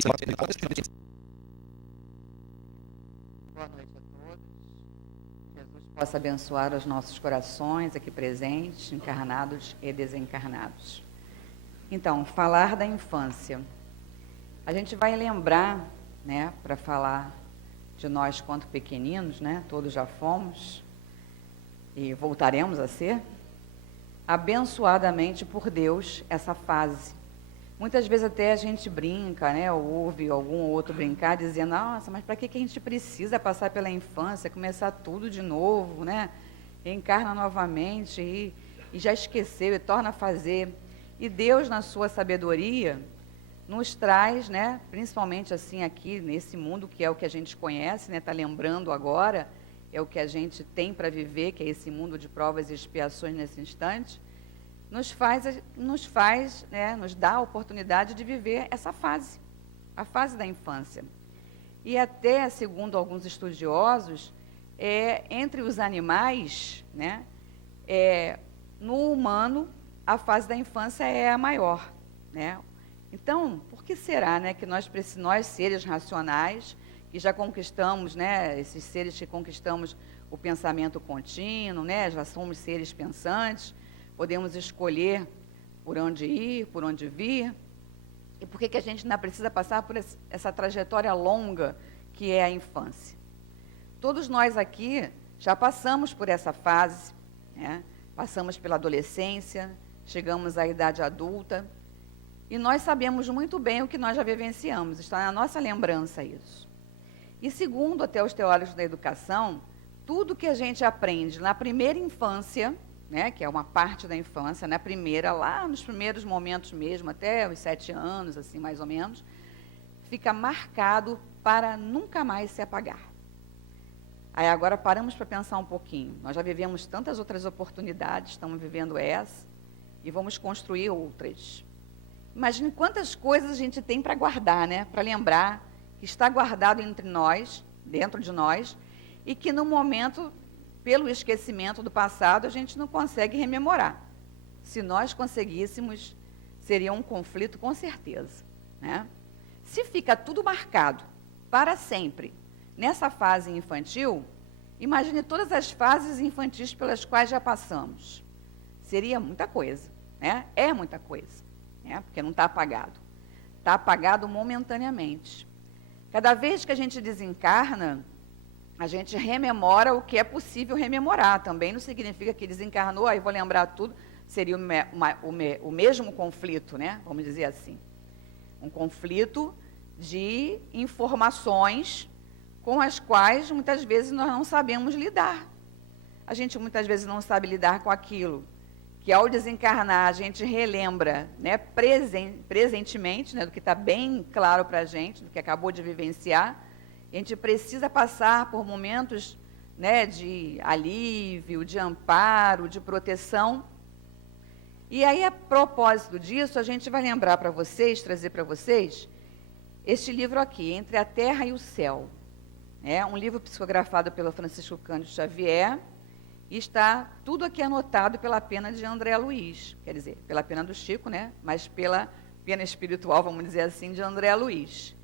Boa noite a todos. Jesus possa abençoar os nossos corações aqui presentes, encarnados e desencarnados. Então, falar da infância. A gente vai lembrar, né, para falar de nós quanto pequeninos, né, todos já fomos e voltaremos a ser, abençoadamente por Deus essa fase. Muitas vezes até a gente brinca, né, ou ouve algum ou outro brincar, dizendo, nossa, mas para que a gente precisa passar pela infância, começar tudo de novo, né? Reencarna novamente e já esqueceu e torna a fazer. E Deus, na sua sabedoria, nos traz, né, principalmente assim aqui nesse mundo que é o que a gente conhece, né, está lembrando agora, é o que a gente tem para viver, que é esse mundo de provas e expiações nesse instante, nos dá a oportunidade de viver essa fase, a fase da infância. E até, segundo alguns estudiosos, entre os animais, né, no humano, a fase da infância é a maior, né? Então, por que será, né, que nós seres racionais, que já conquistamos, né, esses seres que conquistamos o pensamento contínuo, né, já somos seres pensantes, podemos escolher por onde ir, por onde vir, e por que a gente ainda precisa passar por essa trajetória longa que é a infância? Todos nós aqui já passamos por essa fase, né? Passamos pela adolescência, chegamos à idade adulta, e nós sabemos muito bem o que nós já vivenciamos, está na nossa lembrança isso. E segundo até os teóricos da educação, tudo que a gente aprende na primeira infância, né, que é uma parte da infância, na primeira, lá nos primeiros momentos mesmo, até os 7 anos, assim, mais ou menos, fica marcado para nunca mais se apagar. Aí agora paramos para pensar um pouquinho. Nós já vivemos tantas outras oportunidades, estamos vivendo essa, e vamos construir outras. Imagine quantas coisas a gente tem para guardar, né, para lembrar que está guardado entre nós, dentro de nós, e que no momento, pelo esquecimento do passado, a gente não consegue rememorar. Se nós conseguíssemos, seria um conflito com certeza, né? Se fica tudo marcado para sempre nessa fase infantil, imagine todas as fases infantis pelas quais já passamos. Seria muita coisa, né? É muita coisa, né? Porque não está apagado. Está apagado momentaneamente. Cada vez que a gente desencarna, a gente rememora o que é possível rememorar. Também não significa que desencarnou, aí vou lembrar tudo. Seria o mesmo conflito, né? Vamos dizer assim. Um conflito de informações com as quais, muitas vezes, nós não sabemos lidar. A gente, muitas vezes, não sabe lidar com aquilo que, ao desencarnar, a gente relembra, né, presentemente, né, do que está bem claro para a gente, do que acabou de vivenciar. A gente precisa passar por momentos, né, de alívio, de amparo, de proteção. E aí, a propósito disso, a gente vai lembrar para vocês, trazer para vocês, este livro aqui, Entre a Terra e o Céu. É um livro psicografado pelo Francisco Cândido Xavier, e está tudo aqui anotado pela pena de André Luiz, quer dizer, pela pena do Chico, né, mas pela pena espiritual, vamos dizer assim, de André Luiz.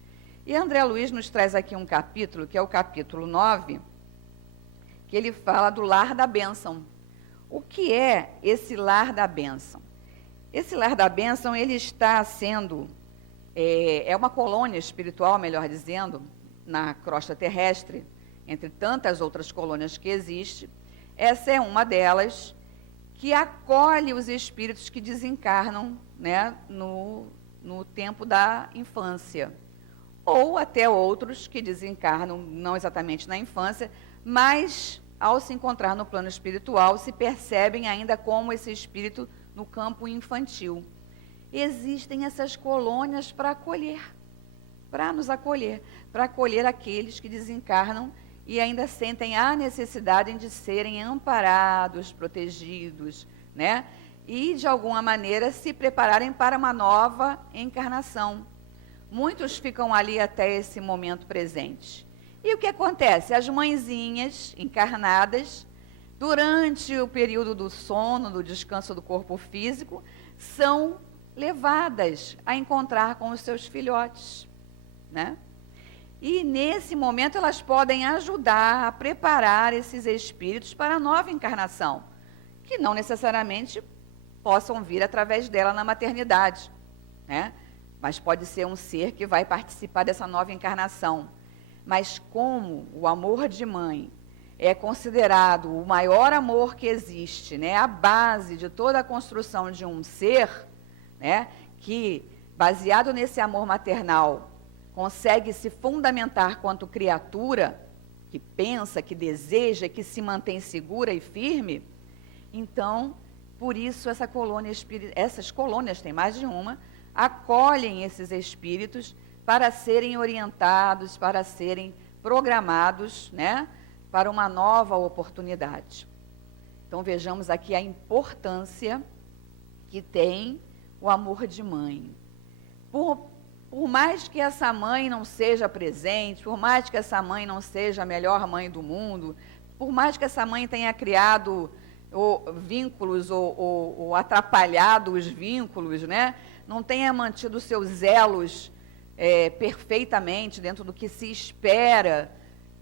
E André Luiz nos traz aqui um capítulo, que é o capítulo 9, que ele fala do lar da bênção. O que é esse lar da bênção? Esse lar da bênção, ele está sendo, é uma colônia espiritual, melhor dizendo, na crosta terrestre, entre tantas outras colônias que existem. Essa é uma delas, que acolhe os espíritos que desencarnam, né, no tempo da infância. Ou até outros que desencarnam, não exatamente na infância, mas, ao se encontrar no plano espiritual, se percebem ainda como esse espírito no campo infantil. Existem essas colônias para acolher, para nos acolher, para acolher aqueles que desencarnam e ainda sentem a necessidade de serem amparados, protegidos, né? E, de alguma maneira, se prepararem para uma nova encarnação. Muitos ficam ali até esse momento presente. E o que acontece? As mãezinhas encarnadas, durante o período do sono, do descanso do corpo físico, são levadas a encontrar com os seus filhotes. né? E, nesse momento, elas podem ajudar a preparar esses espíritos para a nova encarnação, que não necessariamente possam vir através dela na maternidade, né? Mas pode ser um ser que vai participar dessa nova encarnação. Mas como o amor de mãe é considerado o maior amor que existe, né? A base de toda a construção de um ser, né? Que, baseado nesse amor maternal, consegue se fundamentar quanto criatura, que pensa, que deseja, que se mantém segura e firme, então, por isso essas colônias, tem mais de uma, acolhem esses espíritos para serem orientados, para serem programados, né, para uma nova oportunidade. Então, vejamos aqui a importância que tem o amor de mãe. Por mais que essa mãe não seja presente, por mais que essa mãe não seja a melhor mãe do mundo, por mais que essa mãe tenha criado vínculos ou atrapalhado os vínculos, né? Não tenha mantido seus elos perfeitamente dentro do que se espera,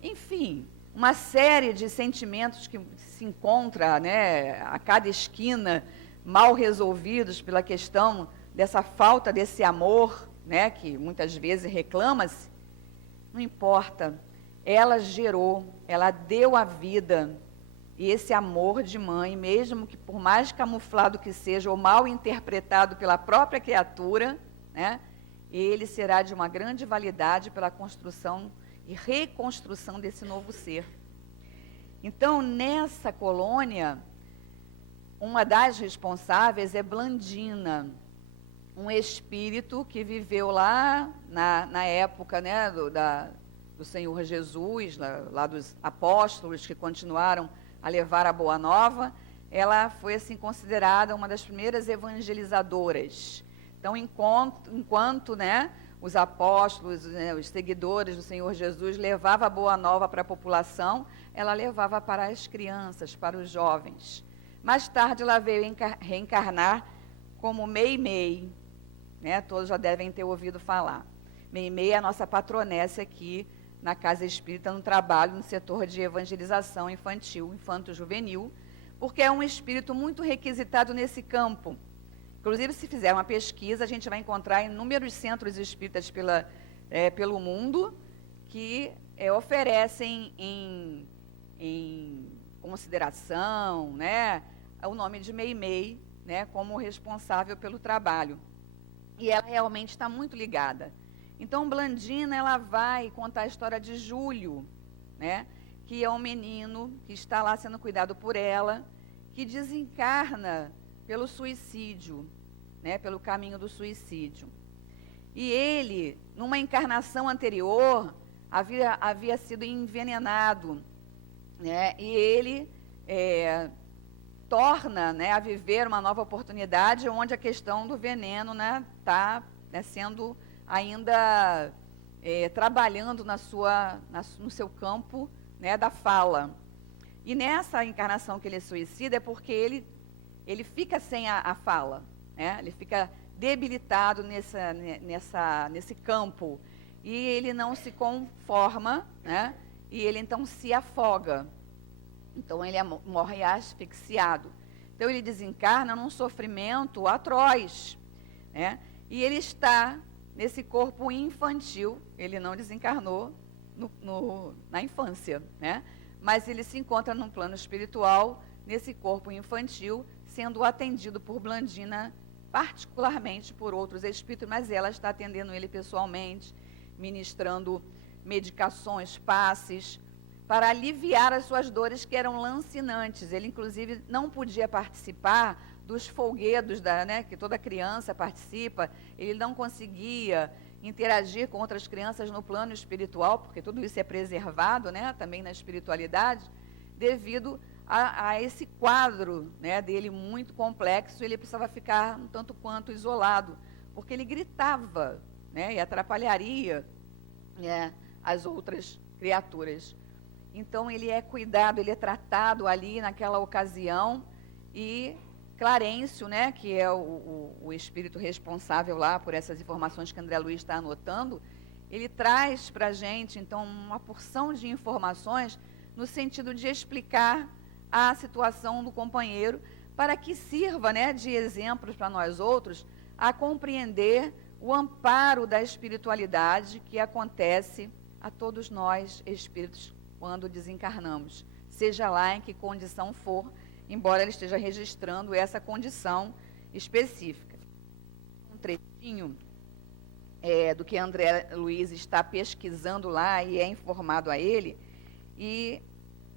enfim, uma série de sentimentos que se encontra, né, a cada esquina, mal resolvidos pela questão dessa falta desse amor, né, que muitas vezes reclama-se, não importa, ela gerou, ela deu a vida, e esse amor de mãe, mesmo que por mais camuflado que seja, ou mal interpretado pela própria criatura, né, ele será de uma grande validade pela construção e reconstrução desse novo ser. Então, nessa colônia, uma das responsáveis é Blandina, um espírito que viveu lá na época, né, do Senhor Jesus, lá dos apóstolos que continuaram a levar a Boa Nova. Ela foi assim considerada uma das primeiras evangelizadoras. Então, enquanto né, os apóstolos, né, os seguidores do Senhor Jesus levavam a Boa Nova para a população, ela levava para as crianças, para os jovens. Mais tarde, ela veio reencarnar como Meimei, né? Todos já devem ter ouvido falar. Meimei é a nossa patronessa aqui na Casa Espírita, no trabalho no setor de evangelização infantil, infanto-juvenil, porque é um espírito muito requisitado nesse campo. Inclusive, se fizer uma pesquisa, a gente vai encontrar inúmeros centros espíritas pelo mundo que oferecem em consideração, né, o nome de Meimei, né, como responsável pelo trabalho. E ela realmente está muito ligada. Então, Blandina, ela vai contar a história de Júlio, né, que é um menino que está lá sendo cuidado por ela, que desencarna pelo suicídio, né, pelo caminho do suicídio. E ele, numa encarnação anterior, havia sido envenenado, né, e ele torna, né, a viver uma nova oportunidade onde a questão do veneno está, né, sendo ainda trabalhando no seu campo, né, da fala. E nessa encarnação que ele suicida é porque ele fica sem a fala, né? Ele fica debilitado nesse campo e ele não se conforma, né? E ele então se afoga. Então ele morre asfixiado. Então ele desencarna num sofrimento atroz, né? E ele está nesse corpo infantil, ele não desencarnou na infância, né? Mas ele se encontra num plano espiritual, nesse corpo infantil, sendo atendido por Blandina, particularmente por outros espíritos, mas ela está atendendo ele pessoalmente, ministrando medicações, passes, para aliviar as suas dores que eram lancinantes. Ele, inclusive, não podia participar dos folguedos, né, que toda criança participa, ele não conseguia interagir com outras crianças no plano espiritual, porque tudo isso é preservado, né, também na espiritualidade, devido a esse quadro, né, dele muito complexo. Ele precisava ficar um tanto quanto isolado, porque ele gritava, né, e atrapalharia, né, as outras criaturas. Então, ele é cuidado, ele é tratado ali naquela ocasião, e Clarencio, né, que é o espírito responsável lá por essas informações que André Luiz está anotando, ele traz para a gente, então, uma porção de informações no sentido de explicar a situação do companheiro, para que sirva, né, de exemplos para nós outros, a compreender o amparo da espiritualidade que acontece a todos nós, espíritos, quando desencarnamos, seja lá em que condição for, embora ele esteja registrando essa condição específica. Um trechinho do que André Luiz está pesquisando lá e é informado a ele, e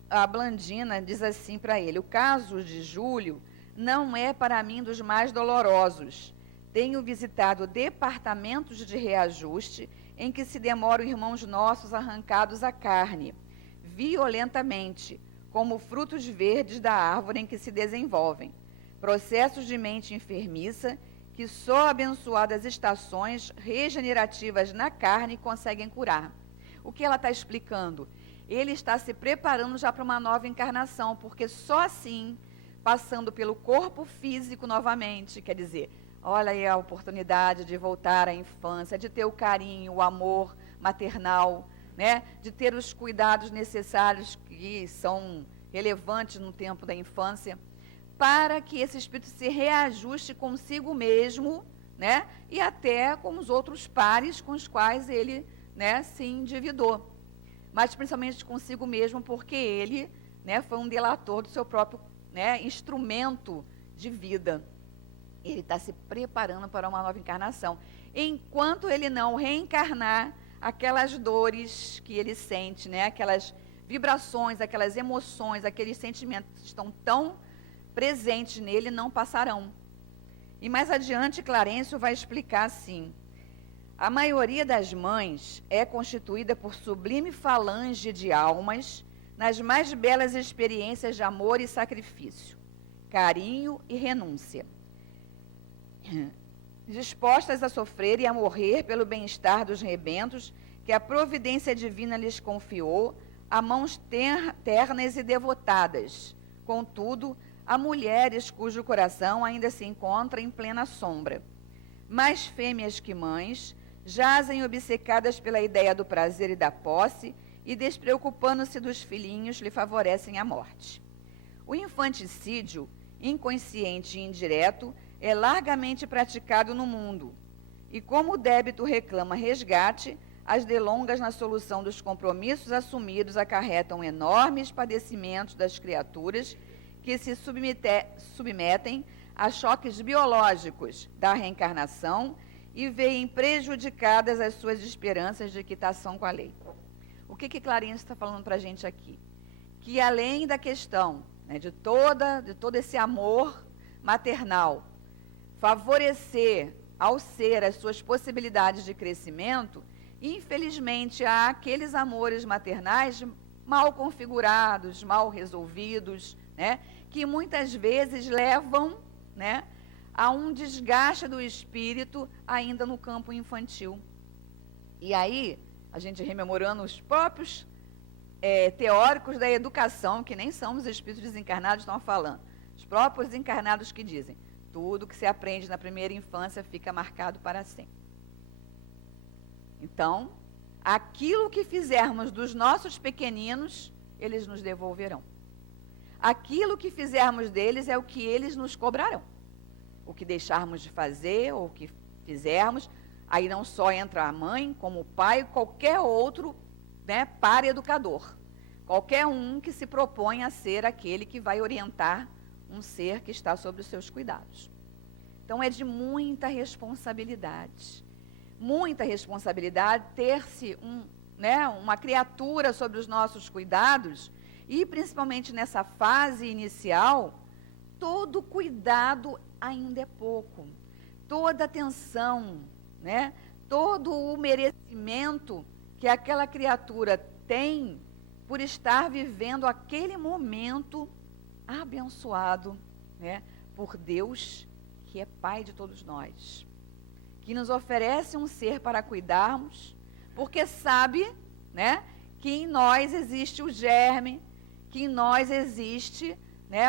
a Blandina diz assim para ele: o caso de Júlio não é para mim dos mais dolorosos. Tenho visitado departamentos de reajuste em que se demoram irmãos nossos arrancados à carne, violentamente, como frutos verdes da árvore em que se desenvolvem. Processos de mente enfermiça que só abençoadas estações regenerativas na carne conseguem curar. O que ela está explicando? Ele está se preparando já para uma nova encarnação, porque só assim, passando pelo corpo físico novamente, quer dizer, olha aí a oportunidade de voltar à infância, de ter o carinho, o amor maternal, né? De ter os cuidados necessários que são relevantes no tempo da infância, para que esse espírito se reajuste consigo mesmo, né? E até com os outros pares com os quais ele, né, se endividou. Mas principalmente consigo mesmo, porque ele, né, foi um delator do seu próprio, né, instrumento de vida. Ele está se preparando para uma nova encarnação. Enquanto ele não reencarnar, aquelas dores que ele sente, né, aquelas vibrações, aquelas emoções, aqueles sentimentos que estão tão presentes nele não passarão. E mais adiante, Clarencio vai explicar assim: a maioria das mães é constituída por sublime falange de almas nas mais belas experiências de amor e sacrifício, carinho e renúncia, dispostas a sofrer e a morrer pelo bem-estar dos rebentos que a providência divina lhes confiou a mãos ternas e devotadas. Contudo, há mulheres cujo coração ainda se encontra em plena sombra. Mais fêmeas que mães, jazem obcecadas pela ideia do prazer e da posse e, despreocupando-se dos filhinhos, lhe favorecem a morte. O infanticídio, inconsciente e indireto, é largamente praticado no mundo. E como o débito reclama resgate, as delongas na solução dos compromissos assumidos acarretam enormes padecimentos das criaturas que se submetem a choques biológicos da reencarnação e veem prejudicadas as suas esperanças de quitação com a lei. O que Clarencio está falando para a gente aqui? Que além da questão, né, de todo esse amor maternal, favorecer ao ser as suas possibilidades de crescimento, infelizmente há aqueles amores maternais mal configurados, mal resolvidos, né, que muitas vezes levam, né, a um desgaste do espírito ainda no campo infantil. E aí, a gente rememorando os próprios teóricos da educação, que nem são os espíritos desencarnados estão falando, os próprios encarnados que dizem: tudo que se aprende na primeira infância fica marcado para sempre. Então, aquilo que fizermos dos nossos pequeninos, eles nos devolverão. Aquilo que fizermos deles é o que eles nos cobrarão. O que deixarmos de fazer, ou o que fizermos, aí não só entra a mãe, como o pai, qualquer outro, né, para educador. Qualquer um que se propõe a ser aquele que vai orientar um ser que está sob os seus cuidados. Então é de muita responsabilidade ter-se uma criatura sob os nossos cuidados, e principalmente nessa fase inicial, todo cuidado ainda é pouco, toda atenção, né, todo o merecimento que aquela criatura tem por estar vivendo aquele momento abençoado, né, por Deus, que é Pai de todos nós, que nos oferece um ser para cuidarmos, porque sabe, né, que em nós existe o germe, que em nós existe, né,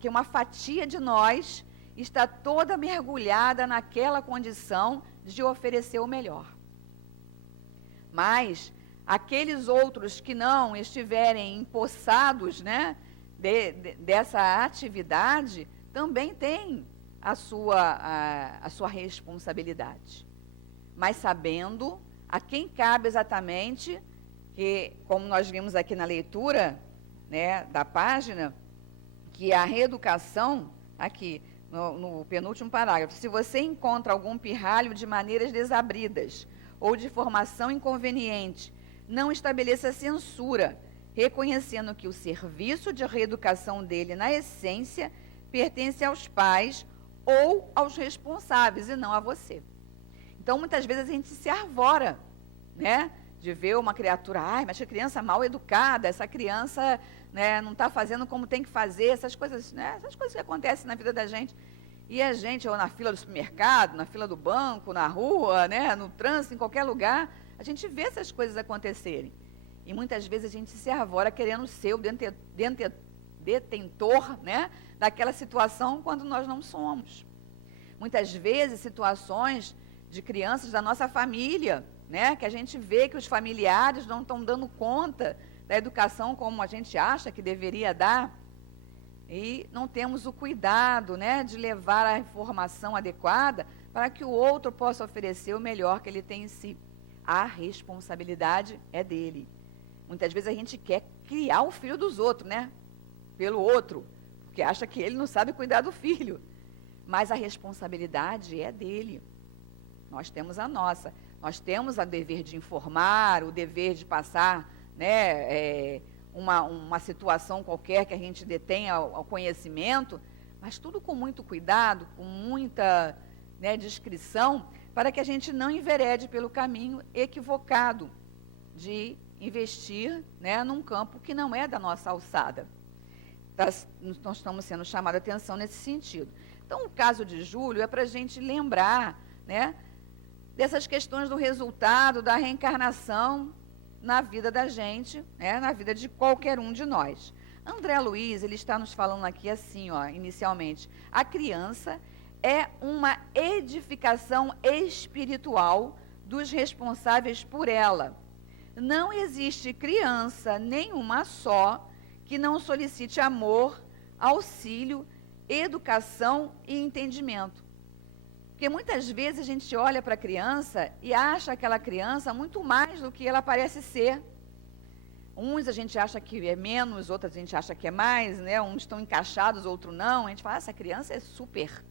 que uma fatia de nós está toda mergulhada naquela condição de oferecer o melhor. Mas aqueles outros que não estiverem empossados, né, dessa atividade, também têm a sua responsabilidade. Mas sabendo a quem cabe exatamente, que, como nós vimos aqui na leitura, né, da página, que a reeducação, aqui no penúltimo parágrafo, se você encontra algum pirralho de maneiras desabridas ou de formação inconveniente, não estabeleça censura, reconhecendo que o serviço de reeducação dele, na essência, pertence aos pais ou aos responsáveis, e não a você. Então, muitas vezes a gente se arvora, né, de ver uma criatura, mas que criança mal educada, essa criança, né, não está fazendo como tem que fazer, essas coisas, né, essas coisas que acontecem na vida da gente. E a gente, ou na fila do supermercado, na fila do banco, na rua, né, no trânsito, em qualquer lugar, a gente vê essas coisas acontecerem. E muitas vezes a gente se arvora querendo ser o detentor, né, daquela situação, quando nós não somos. Muitas vezes, situações de crianças da nossa família, né, que a gente vê que os familiares não estão dando conta da educação como a gente acha que deveria dar, e não temos o cuidado, né, de levar a informação adequada para que o outro possa oferecer o melhor que ele tem em si. A responsabilidade é dele. Muitas vezes a gente quer criar o filho dos outros, né, pelo outro, porque acha que ele não sabe cuidar do filho, mas a responsabilidade é dele. Nós temos a nossa. Nós temos o dever de informar, o dever de passar, né, uma situação qualquer que a gente detenha ao conhecimento, mas tudo com muito cuidado, com muita, né, discrição, para que a gente não enverede pelo caminho equivocado de investir, né, num campo que não é da nossa alçada. Nós estamos sendo chamados a atenção nesse sentido. Então, o caso de Júlio é para a gente lembrar, né, dessas questões do resultado, da reencarnação na vida da gente, né, na vida de qualquer um de nós. André Luiz, ele está nos falando aqui assim, ó, inicialmente, a criança é uma edificação espiritual dos responsáveis por ela. Não existe criança nenhuma só que não solicite amor, auxílio, educação e entendimento. Porque muitas vezes a gente olha para a criança e acha aquela criança muito mais do que ela parece ser. Uns a gente acha que é menos, outros a gente acha que é mais, né? Uns estão encaixados, outros não. A gente fala, essa criança é super,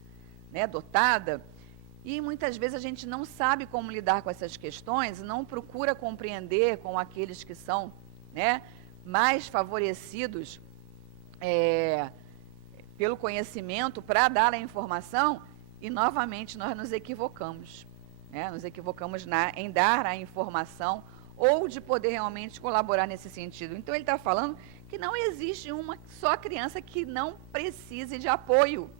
né, dotada. E muitas vezes a gente não sabe como lidar com essas questões, não procura compreender com aqueles que são, né, mais favorecidos pelo conhecimento para dar a informação. E, novamente, nós nos equivocamos, né? Nos equivocamos em dar a informação ou de poder realmente colaborar nesse sentido. Então, ele está falando que não existe uma só criança que não precise de apoio.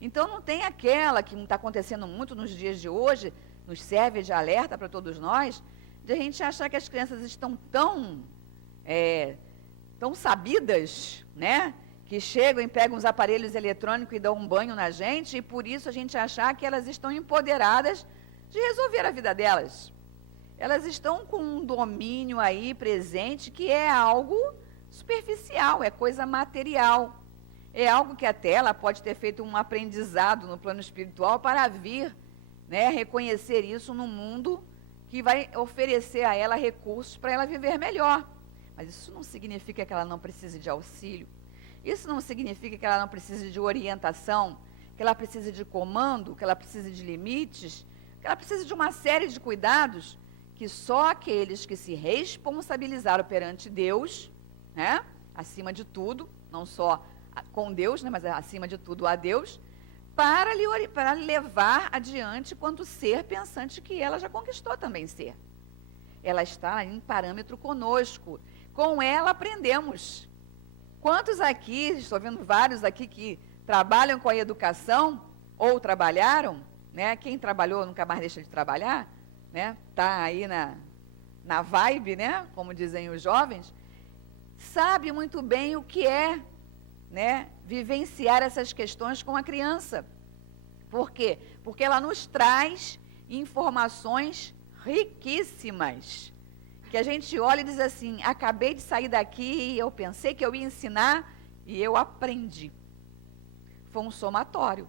Então, não tem aquela que está acontecendo muito nos dias de hoje, nos serve de alerta para todos nós, de a gente achar que as crianças estão tão sabidas, né, que chegam e pegam os aparelhos eletrônicos e dão um banho na gente, e por isso a gente achar que elas estão empoderadas de resolver a vida delas. Elas estão com um domínio aí presente que é algo superficial, é coisa material. É algo que até ela pode ter feito um aprendizado no plano espiritual para vir, né, reconhecer isso no mundo que vai oferecer a ela recursos para ela viver melhor. Mas isso não significa que ela não precise de auxílio. Isso não significa que ela não precise de orientação, que ela precise de comando, que ela precise de limites, que ela precise de uma série de cuidados que só aqueles que se responsabilizaram perante Deus, né, acima de tudo, não só com Deus, né, mas acima de tudo a Deus, para levar adiante quanto ser pensante que ela já conquistou também ser. Ela está em parâmetro conosco. Com ela aprendemos. Quantos aqui, estou vendo vários aqui que trabalham com a educação, ou trabalharam, né? Quem trabalhou nunca mais deixa de trabalhar, né? Está aí na vibe, né? Como dizem os jovens, sabe muito bem o que é, né, vivenciar essas questões com a criança. Por quê? Porque ela nos traz informações riquíssimas, que a gente olha e diz assim, acabei de sair daqui e eu pensei que eu ia ensinar e eu aprendi. Foi um somatório.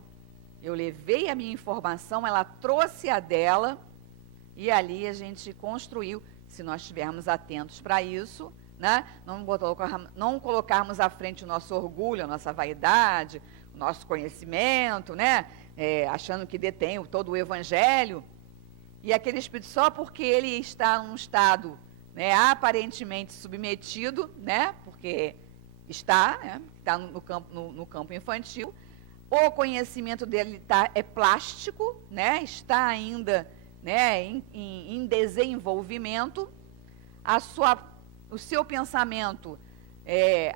Eu levei a minha informação, ela trouxe a dela e ali a gente construiu, se nós estivermos atentos para isso, né? Não colocarmos à frente o nosso orgulho, a nossa vaidade, o nosso conhecimento, né? Achando que detém todo o evangelho. E aquele espírito, só porque ele está num estado, né, aparentemente submetido, né, porque está, né, está no campo infantil, o conhecimento dele é plástico, né, está ainda, né, em desenvolvimento, o seu pensamento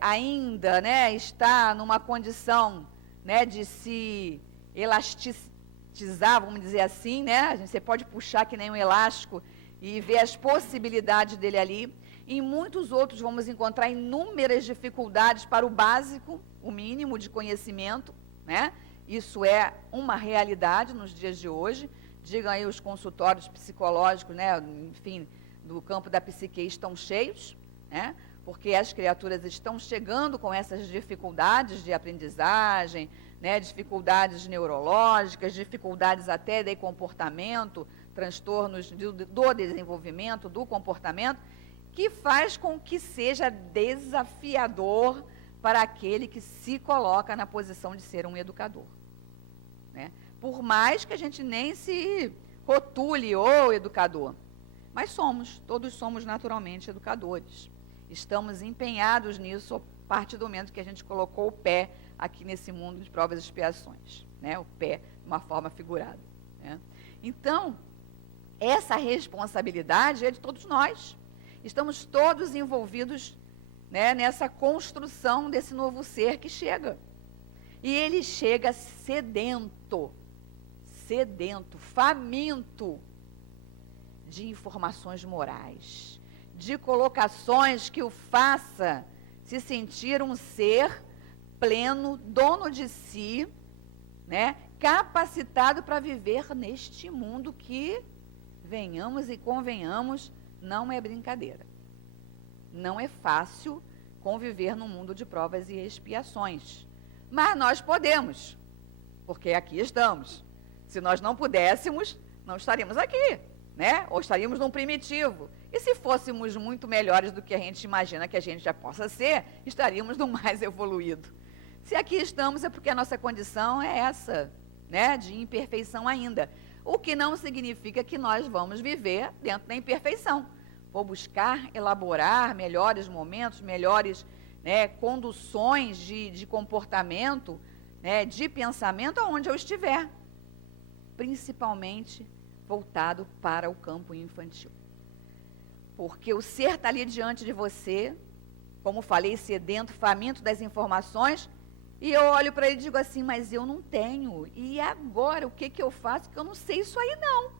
ainda, né, está numa condição, né, de se elastizar, vamos dizer assim, né? Você pode puxar que nem um elástico e ver as possibilidades dele ali. Em muitos outros vamos encontrar inúmeras dificuldades para o básico, o mínimo de conhecimento, né? Isso é uma realidade nos dias de hoje. Digam aí, os consultórios psicológicos, né? Enfim, do campo da psique estão cheios, né? Porque as criaturas estão chegando com essas dificuldades de aprendizagem, né, dificuldades neurológicas, dificuldades até de comportamento, transtornos do desenvolvimento, do comportamento, que faz com que seja desafiador para aquele que se coloca na posição de ser um educador, né? Por mais que a gente nem se rotule o educador, mas todos somos naturalmente educadores. Estamos empenhados nisso a partir do momento que a gente colocou o pé aqui nesse mundo de provas e expiações, né? O pé de uma forma figurada, né? Então, essa responsabilidade é de todos nós. Estamos todos envolvidos, né, nessa construção desse novo ser que chega. E ele chega sedento, faminto de informações morais, de colocações que o faça se sentir um ser pleno, dono de si, né, capacitado para viver neste mundo que, venhamos e convenhamos, não é brincadeira. Não é fácil conviver num mundo de provas e expiações. Mas nós podemos, porque aqui estamos. Se nós não pudéssemos, não estaríamos aqui, né? Ou estaríamos num primitivo. E se fôssemos muito melhores do que a gente imagina que a gente já possa ser, estaríamos no mais evoluído. Se aqui estamos é porque a nossa condição é essa, né, de imperfeição ainda. O que não significa que nós vamos viver dentro da imperfeição. Vou buscar elaborar melhores momentos, melhores, né, conduções de comportamento, né, de pensamento aonde eu estiver. Principalmente voltado para o campo infantil. Porque o ser está ali diante de você, como falei, sedento, faminto das informações, e eu olho para ele e digo assim, mas eu não tenho. E agora, o que eu faço? Que eu não sei isso aí não.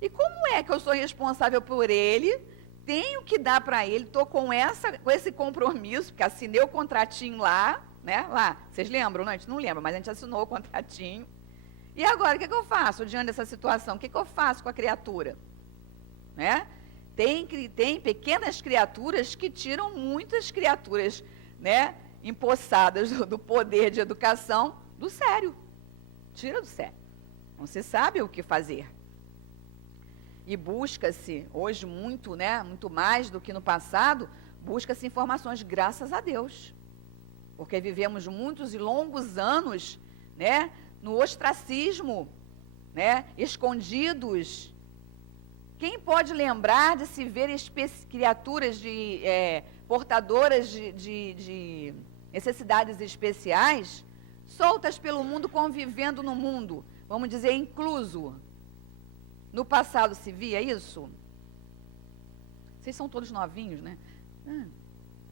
E como é que eu sou responsável por ele? Tenho que dar para ele, estou com esse compromisso, porque assinei o contratinho lá, né? Lá, vocês lembram, não? A gente não lembra, mas a gente assinou o contratinho. E agora, o que eu faço diante dessa situação? O que eu faço com a criatura? Né? Tem pequenas criaturas que tiram muitas criaturas, né, empossadas do poder de educação do sério. Tira do sério. Não se sabe o que fazer. E busca-se, hoje muito, né, muito mais do que no passado, busca-se informações, graças a Deus. Porque vivemos muitos e longos anos, né, no ostracismo, né, escondidos. Quem pode lembrar de se ver criaturas portadoras de necessidades especiais, soltas pelo mundo, convivendo no mundo, vamos dizer, incluso? No passado se via isso? Vocês são todos novinhos, né?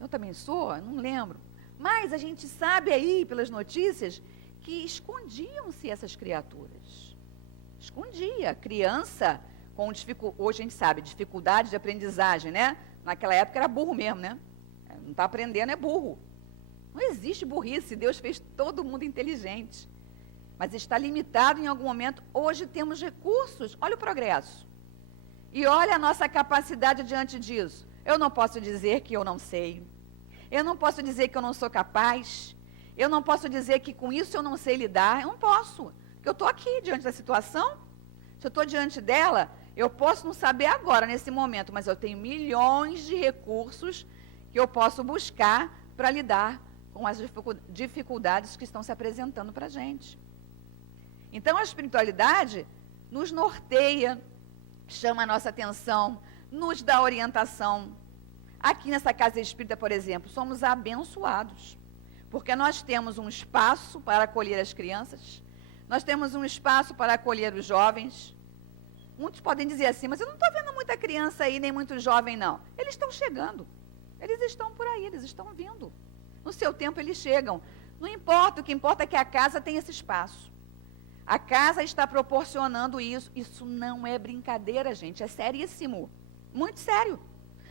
Eu também sou, não lembro. Mas a gente sabe aí, pelas notícias, que escondiam-se essas criaturas. Escondia. Criança com hoje a gente sabe, dificuldade de aprendizagem, né? Naquela época era burro mesmo, né? Não está aprendendo, é burro. Não existe burrice, Deus fez todo mundo inteligente. Mas está limitado em algum momento. Hoje temos recursos, olha o progresso. E olha a nossa capacidade diante disso. Eu não posso dizer que eu não sei. Eu não posso dizer que eu não sou capaz. Eu não posso dizer que com isso eu não sei lidar. Eu não posso. Porque eu estou aqui diante da situação. Se eu estou diante dela, eu posso não saber agora, nesse momento, mas eu tenho milhões de recursos que eu posso buscar para lidar com as dificuldades que estão se apresentando para a gente. Então, a espiritualidade nos norteia, chama a nossa atenção, nos dá orientação. Aqui nessa casa espírita, por exemplo, somos abençoados, porque nós temos um espaço para acolher as crianças, nós temos um espaço para acolher os jovens. Muitos podem dizer assim, mas eu não estou vendo muita criança aí, nem muito jovem, não. Eles estão chegando, eles estão por aí, eles estão vindo. No seu tempo eles chegam. Não importa, o que importa é que a casa tem esse espaço. A casa está proporcionando isso. Isso não é brincadeira, gente, é seríssimo. Muito sério.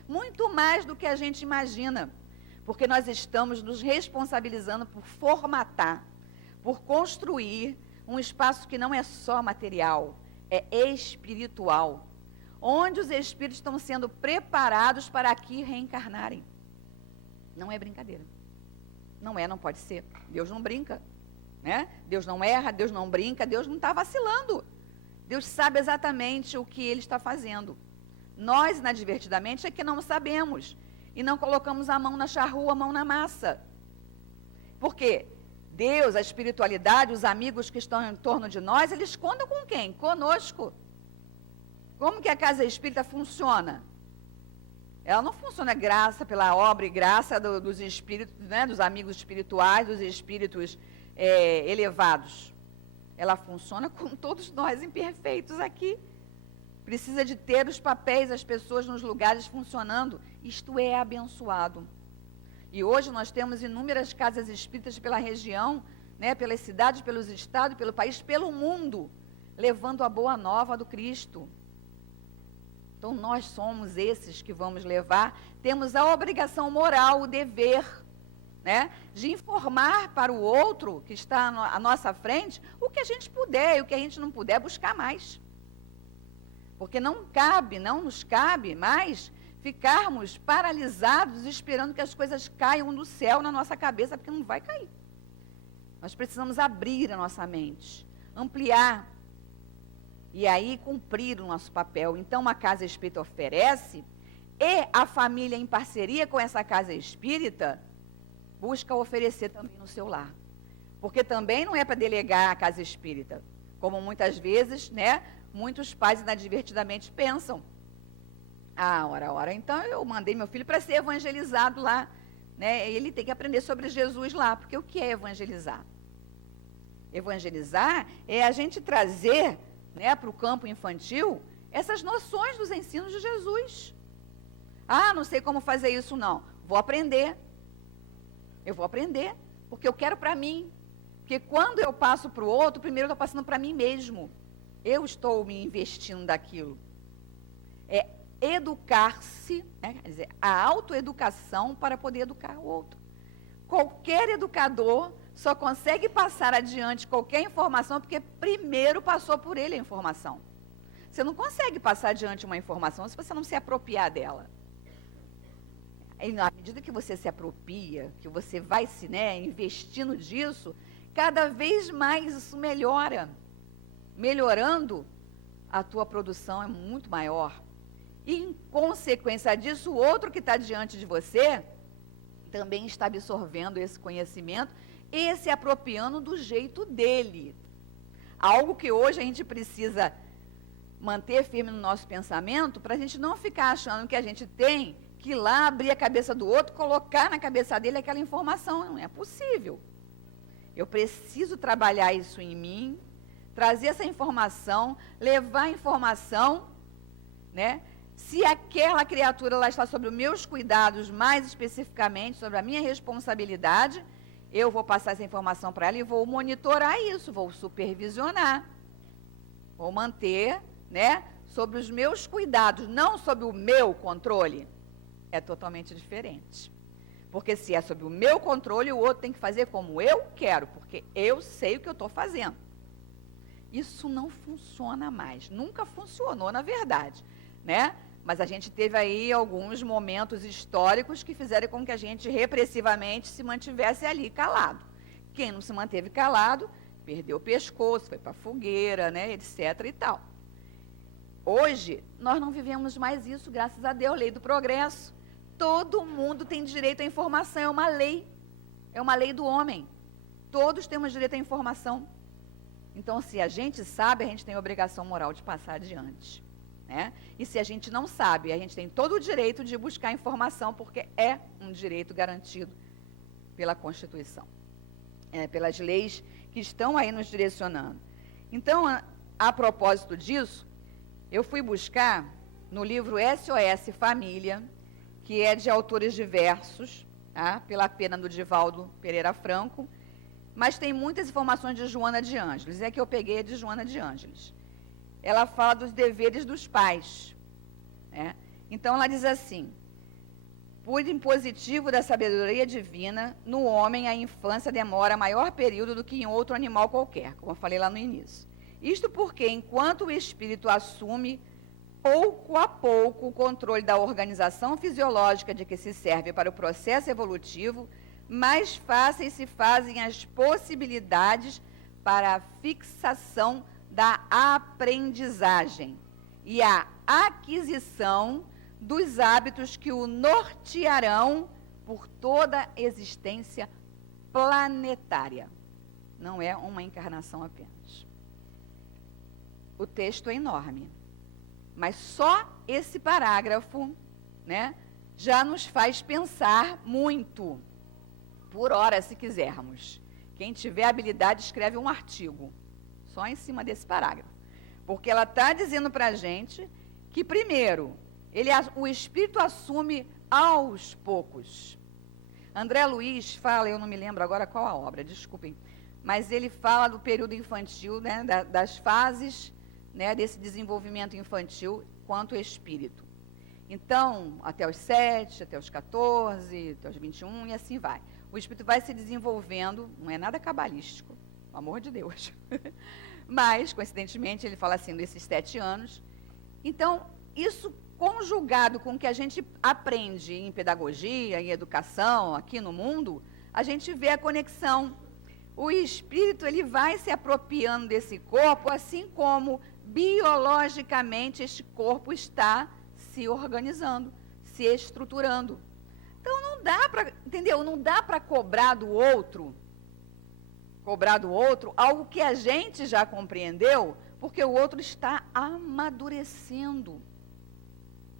Muito mais do que a gente imagina. Porque nós estamos nos responsabilizando por formatar, por construir um espaço que não é só material, é espiritual. Onde os espíritos estão sendo preparados para aqui reencarnarem. Não é brincadeira. Não pode ser. Deus não brinca, né? Deus não erra, Deus não brinca, Deus não está vacilando. Deus sabe exatamente o que Ele está fazendo. Nós, inadvertidamente, é que não sabemos e não colocamos a mão na charrua, a mão na massa. Por quê? Deus, a espiritualidade, os amigos que estão em torno de nós, eles contam com quem? Conosco. Como que a casa espírita funciona? Ela não funciona pela obra e graça dos espíritos, né, dos amigos espirituais, dos espíritos elevados. Ela funciona com todos nós imperfeitos aqui. Precisa de ter os papéis, as pessoas nos lugares funcionando. Isto é abençoado. E hoje nós temos inúmeras casas espíritas pela região, né, pelas cidades, pelos estados, pelo país, pelo mundo, levando a boa nova do Cristo. Então, nós somos esses que vamos levar, temos a obrigação moral, o dever, né, de informar para o outro que está à nossa frente o que a gente puder e o que a gente não puder buscar mais. Porque não nos cabe mais ficarmos paralisados esperando que as coisas caiam do céu na nossa cabeça, porque não vai cair. Nós precisamos abrir a nossa mente, ampliar e aí cumprir o nosso papel. Então, uma casa espírita oferece e a família, em parceria com essa casa espírita, busca oferecer também no seu lar. Porque também não é para delegar a casa espírita, como muitas vezes, né, muitos pais inadvertidamente pensam. Ora, então eu mandei meu filho para ser evangelizado lá, né, ele tem que aprender sobre Jesus lá, porque o que é evangelizar? Evangelizar é a gente trazer, né, para o campo infantil essas noções dos ensinos de Jesus. Não sei como fazer isso não. Vou aprender. Eu vou aprender, porque eu quero para mim. Porque quando eu passo para o outro, primeiro eu estou passando para mim mesmo. Eu estou me investindo daquilo. É educar-se, né, quer dizer, a autoeducação para poder educar o outro. Qualquer educador só consegue passar adiante qualquer informação porque primeiro passou por ele a informação. Você não consegue passar adiante uma informação se você não se apropriar dela. E na medida que você se apropria, que você vai se, né, investindo disso, cada vez mais isso melhora. Melhorando, a tua produção é muito maior. E, em consequência disso, o outro que está diante de você também está absorvendo esse conhecimento e se apropriando do jeito dele. Algo que hoje a gente precisa manter firme no nosso pensamento para a gente não ficar achando que a gente tem que ir lá abrir a cabeça do outro, colocar na cabeça dele aquela informação. Não é possível. Eu preciso trabalhar isso em mim, trazer essa informação, levar a informação, né? Se aquela criatura lá está sob os meus cuidados, mais especificamente, sobre a minha responsabilidade, eu vou passar essa informação para ela e vou monitorar isso, vou supervisionar. Vou manter, né, sobre os meus cuidados, não sobre o meu controle. É totalmente diferente. Porque se é sob o meu controle, o outro tem que fazer como eu quero, porque eu sei o que eu estou fazendo. Isso não funciona mais. Nunca funcionou, na verdade. né? Mas a gente teve aí alguns momentos históricos que fizeram com que a gente repressivamente se mantivesse ali calado. Quem não se manteve calado, perdeu o pescoço, foi para a fogueira, né, etc. e tal. Hoje, nós não vivemos mais isso, graças a Deus, lei do progresso. Todo mundo tem direito à informação, é uma lei do homem. Todos temos direito à informação. Então, se a gente sabe, a gente tem a obrigação moral de passar adiante, né? E se a gente não sabe, a gente tem todo o direito de buscar informação, porque é um direito garantido pela Constituição, pelas leis que estão aí nos direcionando. Então, a propósito disso, eu fui buscar no livro SOS Família, que é de autores diversos, tá? Pela pena do Divaldo Pereira Franco, mas tem muitas informações de Joana de Ângeles. É que eu peguei de Joana de Ângeles. Ela fala dos deveres dos pais, né? Então, ela diz assim: por impositivo da sabedoria divina, no homem a infância demora maior período do que em outro animal qualquer, como eu falei lá no início. Isto porque, enquanto o espírito assume pouco a pouco o controle da organização fisiológica de que se serve para o processo evolutivo, mais fáceis se fazem as possibilidades para a fixação da aprendizagem e a aquisição dos hábitos que o nortearão por toda a existência planetária. Não é uma encarnação apenas. O texto é enorme, mas só esse parágrafo, né, já nos faz pensar muito, por hora, se quisermos. Quem tiver habilidade, escreve um artigo, só em cima desse parágrafo. Porque ela está dizendo para a gente que, primeiro, o espírito assume aos poucos. André Luiz fala, eu não me lembro agora qual a obra, desculpem, mas ele fala do período infantil, né, das fases, né, desse desenvolvimento infantil quanto espírito. Então, até os 7, até os 14, até os 21 e assim vai. O espírito vai se desenvolvendo, não é nada cabalístico, pelo amor de Deus. Mas, coincidentemente, ele fala assim, desses 7 anos. Então, isso conjugado com o que a gente aprende em pedagogia, em educação, aqui no mundo, a gente vê a conexão. O espírito, ele vai se apropriando desse corpo, assim como biologicamente este corpo está se organizando, se estruturando. Então não dá para, entendeu? Não dá para cobrar do outro algo que a gente já compreendeu, porque o outro está amadurecendo.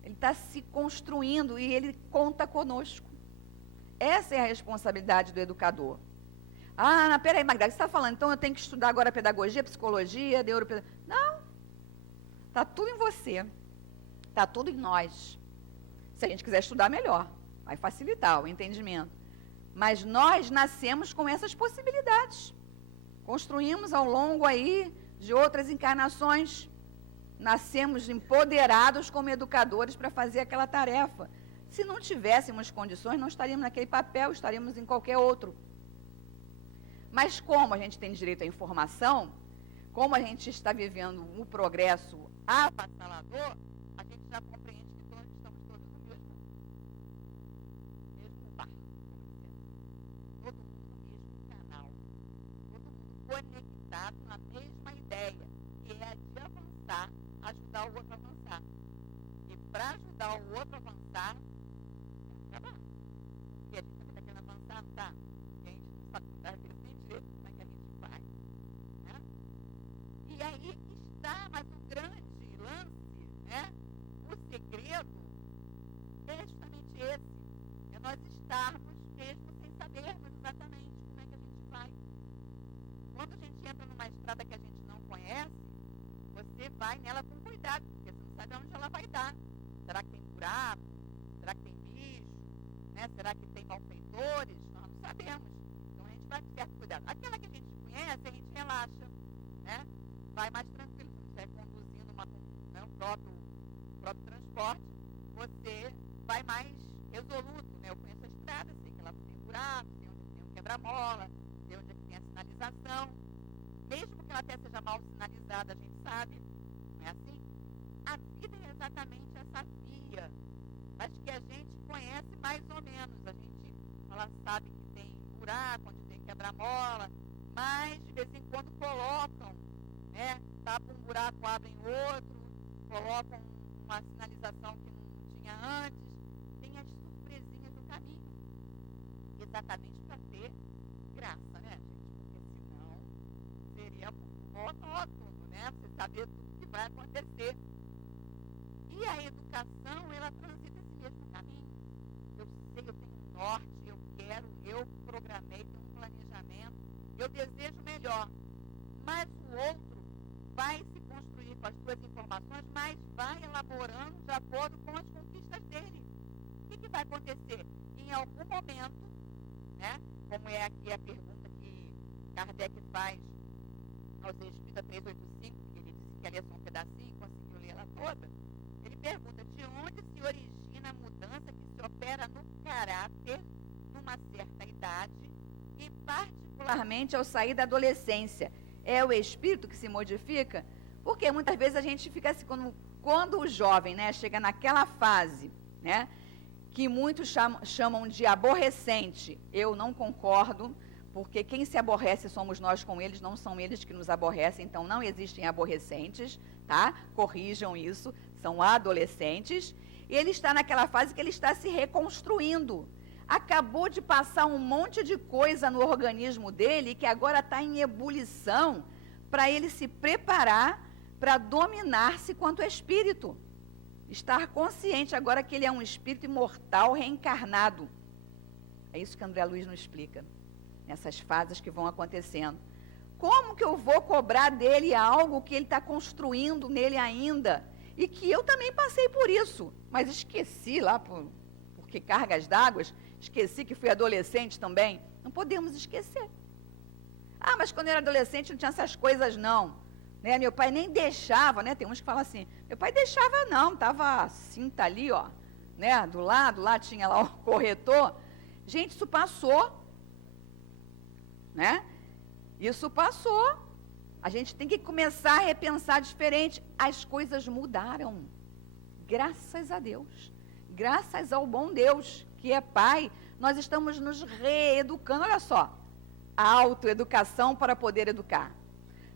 Ele está se construindo e ele conta conosco. Essa é a responsabilidade do educador. Ah, peraí, Magda, você está falando, então eu tenho que estudar agora pedagogia, psicologia, neuropedagogia. Não. Está tudo em você. Está tudo em nós. Se a gente quiser estudar, melhor. Vai facilitar o entendimento. Mas nós nascemos com essas possibilidades. Construímos ao longo aí de outras encarnações. Nascemos empoderados como educadores para fazer aquela tarefa. Se não tivéssemos condições, não estaríamos naquele papel, estaríamos em qualquer outro. Mas como a gente tem direito à informação, como a gente está vivendo um progresso avassalador, a gente já compreende que estamos todos no mesmo barco, todo mundo no mesmo canal, todo mundo conectado na mesma ideia, que é a de avançar, ajudar o outro a avançar. E para ajudar o outro a avançar, tem que acabar. Porque a gente também está querendo avançar, não está? E a gente não sabe, às vezes, nem direito como é que a gente vai. Né? E aí está, mas o grande lance, né? O segredo é justamente esse. É nós estarmos mesmo sem sabermos exatamente como é que a gente vai. Quando a gente entra numa estrada que a gente não conhece, você vai nela com cuidado, porque você não sabe aonde ela vai dar. Será que tem buraco? Será que tem bicho? Né? Será que tem malfeitores? Nós não sabemos. Então a gente vai com certo cuidado. Aquela que a gente conhece, a gente relaxa, né? Vai mais tranquilo. Quando você estiver conduzindo o próprio transporte, você vai mais resoluto, né? Eu conheço a estrada, sei que ela tem buraco, sei onde tem um quebra-mola, sei onde é que tem a sinalização. Mesmo que ela até seja mal sinalizada, a gente sabe, não é assim? a vida é exatamente essa via, mas que a gente conhece mais ou menos. A gente, ela sabe que tem buraco, onde tem quebra-mola, mas de vez em quando colocam, né? Tapam um buraco, abrem outro, colocam uma sinalização que não tinha antes. Tem as surpresinhas do caminho, exatamente para ter graça, né, gente? Porque senão seria monótono, né? Você saber tudo que vai acontecer. E a educação, ela transita esse mesmo caminho. Eu sei, eu tenho um norte, eu quero, eu programei, tenho um planejamento, eu desejo melhor. Mas o outro vai se construir com as suas informações, mas vai elaborando de acordo com as conquistas dele. O que vai acontecer? Em algum momento, né, como é aqui a pergunta que Kardec faz aos Espíritos 385, que ele disse que ia ler só um pedacinho e conseguiu ler ela toda, ele pergunta de onde se origina a mudança que se opera no caráter numa certa idade e particularmente ao sair da adolescência. É o espírito que se modifica? Porque muitas vezes a gente fica assim, quando o jovem, né, chega naquela fase, né, que muitos chamam de aborrecente, eu não concordo, porque quem se aborrece somos nós com eles, não são eles que nos aborrecem, então não existem aborrecentes, tá? Corrijam isso, são adolescentes, e ele está naquela fase que ele está se reconstruindo. Acabou de passar um monte de coisa no organismo dele, que agora está em ebulição, para ele se preparar para dominar-se quanto espírito. Estar consciente agora que ele é um espírito imortal reencarnado. É isso que André Luiz nos explica, nessas fases que vão acontecendo. Como que eu vou cobrar dele algo que ele está construindo nele ainda? E que eu também passei por isso, mas esqueci lá, porque cargas d'água, esqueci que fui adolescente também. Não podemos esquecer. Ah, mas quando eu era adolescente não tinha essas coisas não. Né? Meu pai nem deixava, né? Tem uns que falam assim, meu pai deixava não, estava a cinta ali, ó, né? Do lado, lá tinha lá o corretor. Gente, isso passou, né? Isso passou. A gente tem que começar a repensar diferente. As coisas mudaram. Graças a Deus. Graças ao bom Deus, que é Pai, nós estamos nos reeducando. Olha só, a autoeducação para poder educar.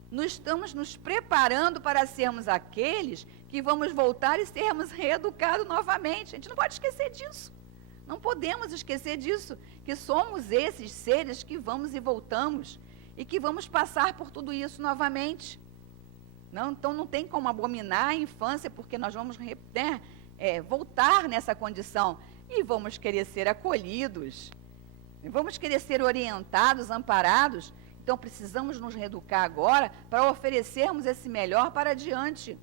Nós estamos nos preparando para sermos aqueles que vamos voltar e sermos reeducados novamente. A gente não pode esquecer disso. Não podemos esquecer disso, que somos esses seres que vamos e voltamos e que vamos passar por tudo isso novamente. Não, então não tem como abominar a infância, porque nós vamos voltar nessa condição e vamos querer ser acolhidos, vamos querer ser orientados, amparados. Então precisamos nos reeducar agora para oferecermos esse melhor para adiante.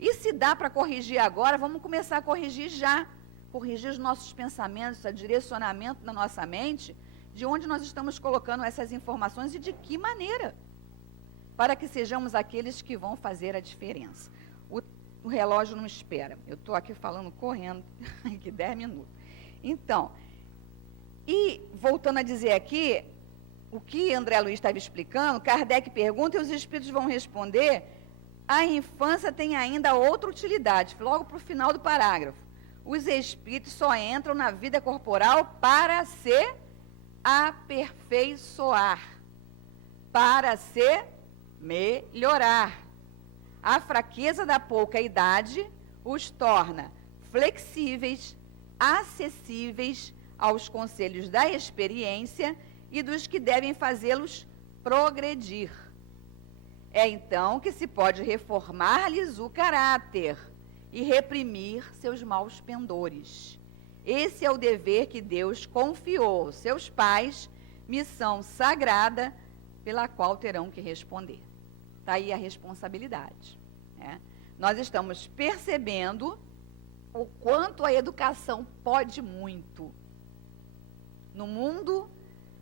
E se dá para corrigir agora, vamos começar a corrigir já. Corrigir os nossos pensamentos, o direcionamento da nossa mente, de onde nós estamos colocando essas informações e de que maneira. Para que sejamos aqueles que vão fazer a diferença. O relógio não espera. Eu estou aqui falando correndo, aqui 10 minutos. Então, e voltando a dizer aqui, o que André Luiz estava explicando, Kardec pergunta e os espíritos vão responder, a infância tem ainda outra utilidade, logo para o final do parágrafo. Os espíritos só entram na vida corporal para se aperfeiçoar, para se melhorar. A fraqueza da pouca idade os torna flexíveis, acessíveis aos conselhos da experiência e dos que devem fazê-los progredir. É então que se pode reformar-lhes o caráter e reprimir seus maus pendores. Esse é o dever que Deus confiou aos seus pais, missão sagrada pela qual terão que responder. Está aí a responsabilidade. Né? Nós estamos percebendo o quanto a educação pode muito. No mundo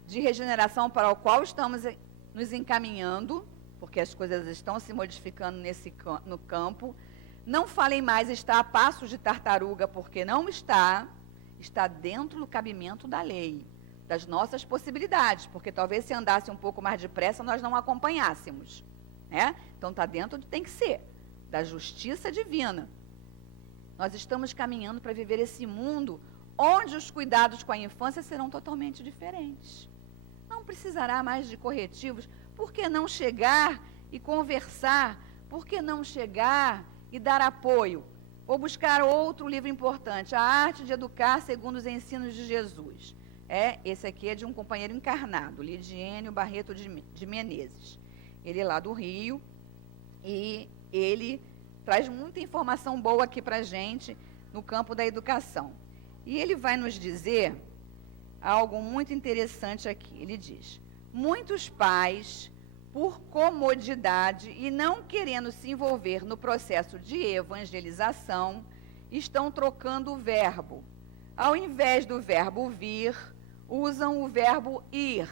de regeneração para o qual estamos nos encaminhando, porque as coisas estão se modificando no campo, não falem mais está a passos de tartaruga, porque não está dentro do cabimento da lei, das nossas possibilidades, porque talvez se andasse um pouco mais depressa nós não acompanhássemos, né? Então está dentro, tem que ser, da justiça divina. Nós estamos caminhando para viver esse mundo onde os cuidados com a infância serão totalmente diferentes. Não precisará mais de corretivos. Por que não chegar e conversar? Por que não chegar e dar apoio? Vou buscar outro livro importante, A Arte de Educar Segundo os Ensinos de Jesus. Esse aqui é de um companheiro encarnado, Lidiênio Barreto de Menezes. Ele é lá do Rio e ele traz muita informação boa aqui para a gente no campo da educação. E ele vai nos dizer algo muito interessante aqui. Ele diz: muitos pais, por comodidade e não querendo se envolver no processo de evangelização, estão trocando o verbo. Ao invés do verbo vir, usam o verbo ir.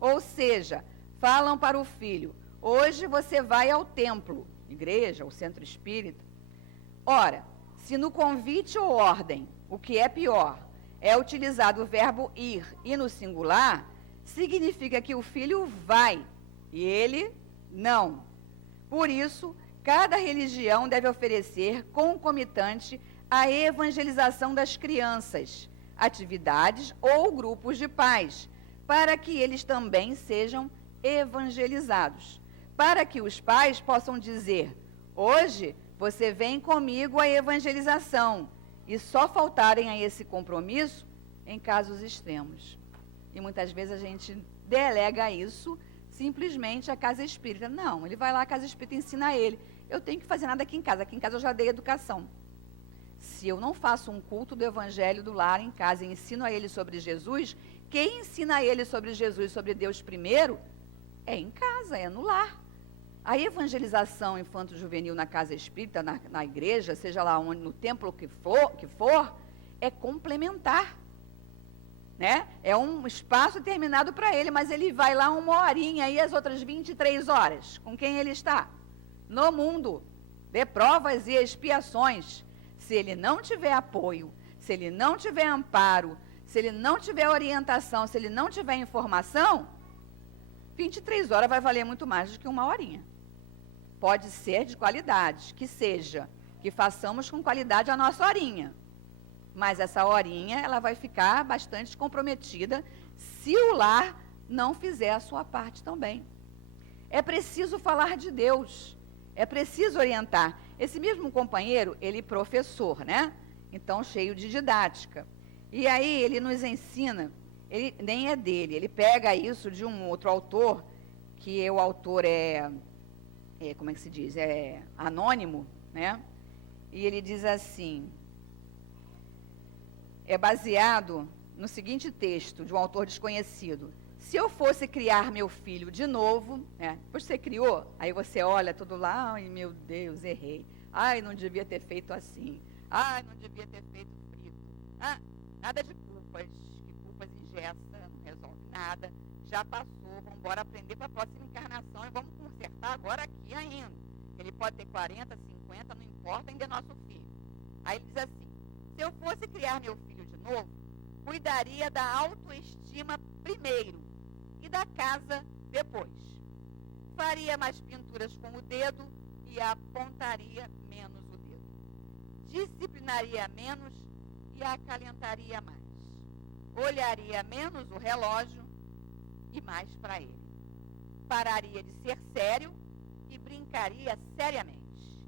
Ou seja, falam para o filho: hoje você vai ao templo, igreja, ou centro espírita. Ora, se no convite ou ordem, o que é pior, é utilizado o verbo ir e no singular, significa que o filho vai e ele não. Por isso, cada religião deve oferecer concomitante a evangelização das crianças, atividades ou grupos de pais, para que eles também sejam evangelizados, para que os pais possam dizer: hoje você vem comigo à evangelização, e só faltarem a esse compromisso em casos extremos. E muitas vezes a gente delega isso simplesmente à casa espírita. Não, ele vai lá, a casa espírita ensina a ele. Eu tenho que fazer nada aqui em casa eu já dei educação. Se eu não faço um culto do evangelho do lar em casa e ensino a ele sobre Jesus, quem ensina a ele sobre Jesus, sobre Deus primeiro, é em casa, é no lar. A evangelização infanto-juvenil na casa espírita, na igreja, seja lá onde, no templo que for, é complementar. Né? É um espaço determinado para ele, mas ele vai lá 1 horinha e as outras 23 horas. Com quem ele está? No mundo, de provas e expiações. Se ele não tiver apoio, se ele não tiver amparo, se ele não tiver orientação, se ele não tiver informação, 23 horas vai valer muito mais do que 1 horinha. Pode ser de qualidade, que seja, que façamos com qualidade a nossa horinha. Mas essa horinha, ela vai ficar bastante comprometida se o lar não fizer a sua parte também. É preciso falar de Deus, é preciso orientar. Esse mesmo companheiro, ele é professor, né? Então, cheio de didática. E aí, ele nos ensina, ele nem é dele, ele pega isso de um outro autor, que o autor como é que se diz? É anônimo, né? E ele diz assim, é baseado no seguinte texto, de um autor desconhecido: se eu fosse criar meu filho de novo, depois você criou, aí você olha tudo lá, ai meu Deus, errei, ai não devia ter feito assim, ai não devia ter feito frito, nada de culpas, que culpas ingessa, não resolve nada, já passou, vamos embora aprender para a próxima encarnação e vamos consertar agora aqui ainda. Ele pode ter 40, 50, não importa, ainda é nosso filho. Aí ele diz assim: se eu fosse criar meu filho de novo, cuidaria da autoestima primeiro e da casa depois. Faria mais pinturas com o dedo e apontaria menos o dedo. Disciplinaria menos e acalentaria mais. Olharia menos o relógio e mais para ele. Pararia de ser sério e brincaria seriamente.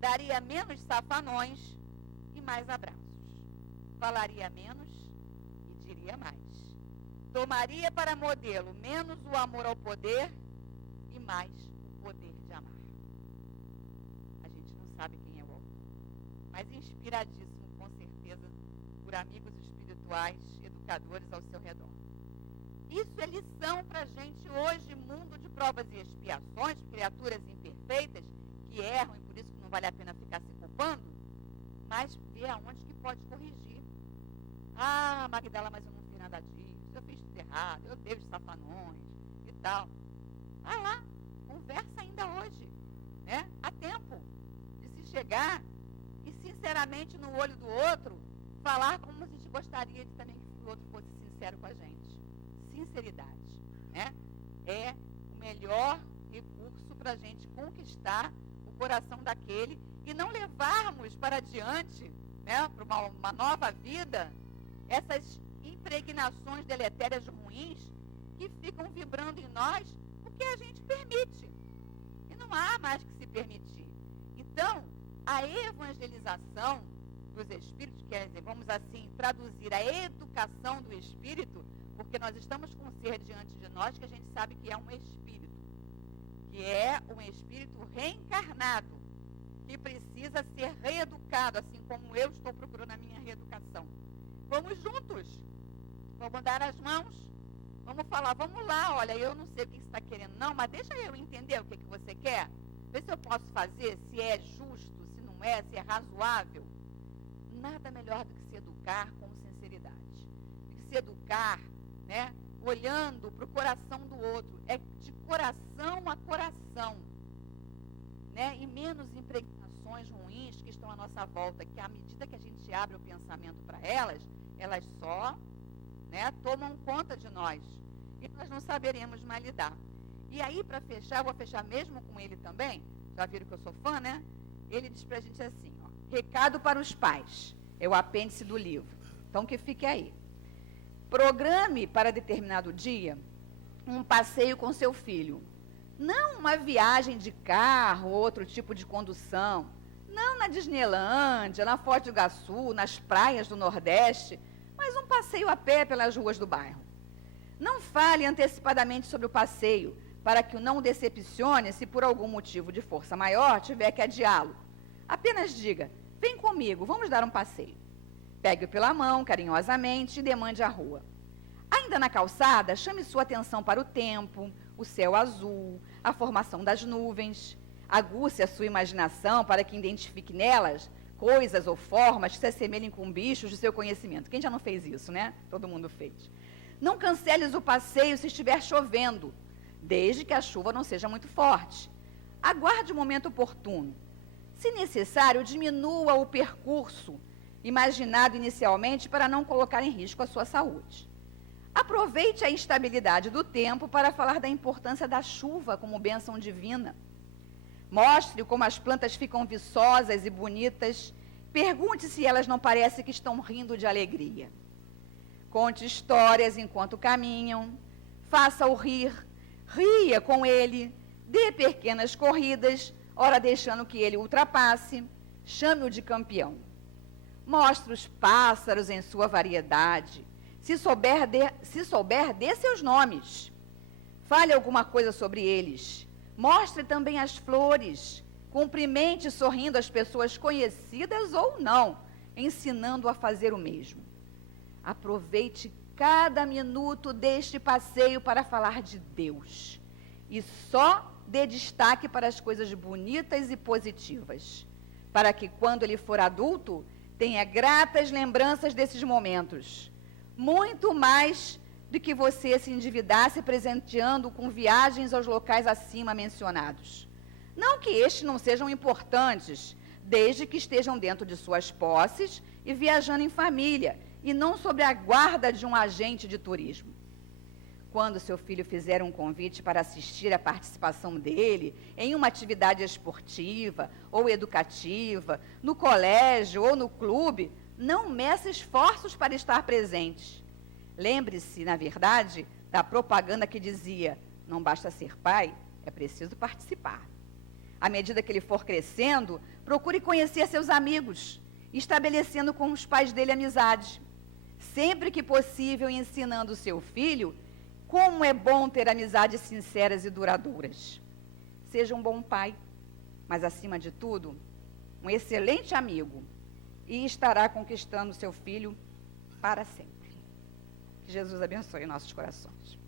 Daria menos safanões e mais abraços. Falaria menos e diria mais. Tomaria para modelo menos o amor ao poder e mais o poder de amar. A gente não sabe quem é o autor, mas inspiradíssimo, com certeza, por amigos espirituais, educadores ao seu redor. Isso é lição para a gente hoje, mundo de provas e expiações, criaturas imperfeitas, que erram e por isso que não vale a pena ficar se culpando, mas ver aonde que pode corrigir. Magdala, mas eu não fiz nada disso, eu fiz tudo errado, eu dei os safanões e tal. Vai lá, conversa ainda hoje, né? Há tempo de se chegar e, sinceramente, no olho do outro, falar como a gente gostaria de também que o outro fosse sincero com a gente. Sinceridade, né? É o melhor recurso para a gente conquistar o coração daquele e não levarmos para diante, né, para uma nova vida, essas impregnações deletérias ruins que ficam vibrando em nós porque a gente permite. E não há mais que se permitir. Então, a evangelização dos espíritos, quer dizer, vamos assim traduzir a educação do espírito, porque nós estamos com um ser diante de nós que a gente sabe que é um espírito reencarnado, que precisa ser reeducado, assim como eu estou procurando a minha reeducação. Vamos juntos, vamos dar as mãos, vamos falar, vamos lá, olha, eu não sei o que você está querendo não, mas deixa eu entender o que você quer, vê se eu posso fazer, se é justo, se não é, se é razoável. Nada melhor do que se educar com sinceridade, do que se educar, né, olhando para o coração do outro, é de coração a coração, né, e menos impregnações ruins que estão à nossa volta, que à medida que a gente abre o pensamento para elas só, né, tomam conta de nós, e nós não saberemos mais lidar. E aí, para fechar, eu vou fechar mesmo com ele também, já viram que eu sou fã, né? Ele diz para a gente assim, ó, recado para os pais, é o apêndice do livro, então que fique aí. Programe para determinado dia um passeio com seu filho. Não uma viagem de carro ou outro tipo de condução. Não na Disneylândia, na Foz do Iguaçu, nas praias do Nordeste, mas um passeio a pé pelas ruas do bairro. Não fale antecipadamente sobre o passeio, para que o não decepcione se por algum motivo de força maior tiver que adiá-lo. Apenas diga, vem comigo, vamos dar um passeio. Pegue-o pela mão, carinhosamente, e demande a rua. Ainda na calçada, chame sua atenção para o tempo, o céu azul, a formação das nuvens. Aguce a sua imaginação para que identifique nelas coisas ou formas que se assemelhem com bichos de seu conhecimento. Quem já não fez isso, né? Todo mundo fez. Não canceles o passeio se estiver chovendo, desde que a chuva não seja muito forte. Aguarde o momento oportuno. Se necessário, diminua o percurso imaginado inicialmente para não colocar em risco a sua saúde. Aproveite a instabilidade do tempo para falar da importância da chuva como bênção divina. Mostre como as plantas ficam viçosas e bonitas. Pergunte se elas não parecem que estão rindo de alegria. Conte histórias enquanto caminham. Faça-o rir. Ria com ele. Dê pequenas corridas, ora deixando que ele ultrapasse. Chame-o de campeão. Mostre os pássaros em sua variedade. Se souber, dê seus nomes. Fale alguma coisa sobre eles. Mostre também as flores. Cumprimente sorrindo as pessoas conhecidas ou não, ensinando a fazer o mesmo. Aproveite cada minuto deste passeio para falar de Deus. E só dê destaque para as coisas bonitas e positivas, para que quando ele for adulto, tenha gratas lembranças desses momentos. Muito mais do que você se endividasse presenteando com viagens aos locais acima mencionados. Não que estes não sejam importantes, desde que estejam dentro de suas posses e viajando em família, e não sob a guarda de um agente de turismo. Quando seu filho fizer um convite para assistir à participação dele em uma atividade esportiva ou educativa, no colégio ou no clube, não meça esforços para estar presente. Lembre-se, na verdade, da propaganda que dizia: não basta ser pai, é preciso participar. À medida que ele for crescendo, procure conhecer seus amigos, estabelecendo com os pais dele amizade. Sempre que possível, ensinando o seu filho como é bom ter amizades sinceras e duradouras. Seja um bom pai, mas, acima de tudo, um excelente amigo, e estará conquistando seu filho para sempre. Que Jesus abençoe nossos corações.